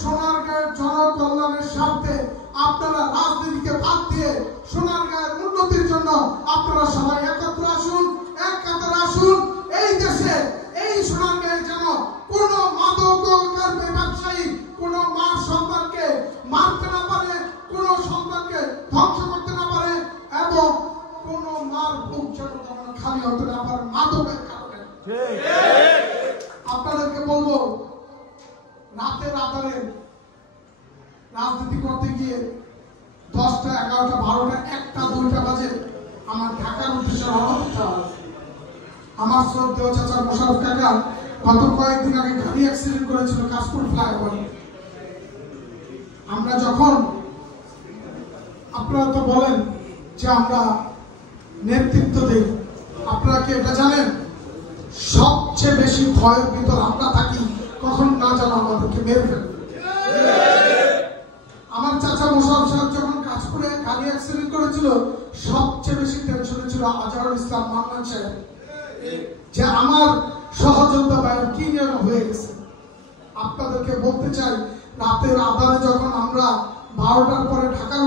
সোনারগাঁয়ের জনকল্যাণের স্বার্থে আপনারা রাজনীতিকে বাদ দিয়ে সোনারগাঁয়ের উন্নতির জন্য আপনারা সবাই একত্র আসুন, এক কাতারে আসুন। এই দেশে এই সোনারগাঁয়ে যেন কোনো মাদক ব্যবসায়ী কোনো মার সন্তানকে মারতে না পারে, কোনো সন্তানকে ধ্বংস করতে না পারে, এবং কোনো মার বুক যেন খালি হতে না পারে মাদকের কারণে। আপনাদেরকে বলবো, রাতের আধারে রাজনীতি করতে গিয়ে 10টা, 11টা, 12টা, 1টা, 2টা বাজে আমার ঢাকার উদ্দেশ্যে রওনা দিতে হবে। আমার শ্রদ্ধেয় চাচা মোশাররফ কাকা গত কয়েকদিন আগে গাড়ি অ্যাক্সিডেন্ট করেছিল কাশপুর ফ্লাইওভারে। আমরা যখন, আপনারা তো বলেন যে আমরা নেতৃত্ব দিই, আপনারা কি এটা জানেন সবচেয়ে বেশি ভয়ের ভিতর আমরা থাকি কখন না জানো আমাদেরকে মেরে ফেলবে। আমার চাচা মোশাররফ সাহেব যখন কাশপুরে গাড়ি অ্যাক্সিডেন্ট করেছিল সবচেয়ে বেশি টেনশনে ছিল আজহারুল ইসলাম মান্নান সাহেব, যে আমার সহযোদ্ধা ভাইয়ের কি নিয়ম হয়ে গেছে। আপনাদেরকে বলতে চাই, রাতের আধারে যখন আমরা 12টার পরে ঢাকার